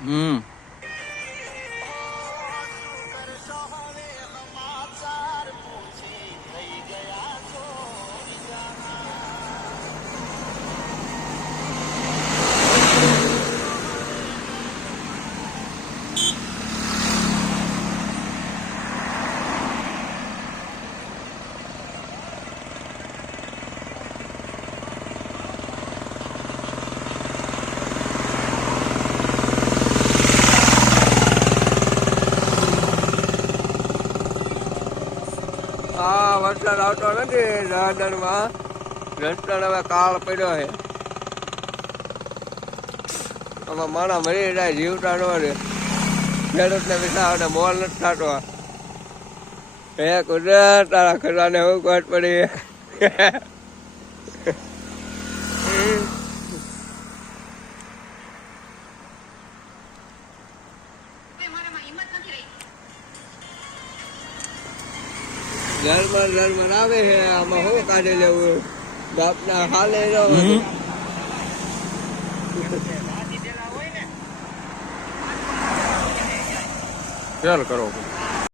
હમ હા વરસાદ આવતો નથી રાહદારીમાં રસ્તા હવે કાળ પડ્યો છે આમાં માણા મરી જાય જીવતા ન રહે ખેડૂતને વિચારને મોલ નથી થતો હે કુદરત તારા ખરાને હું કોટ પડી ઝરમર આવે છે આમાં શું કાઢી લેવું બાપના હાલે ચાલ કરો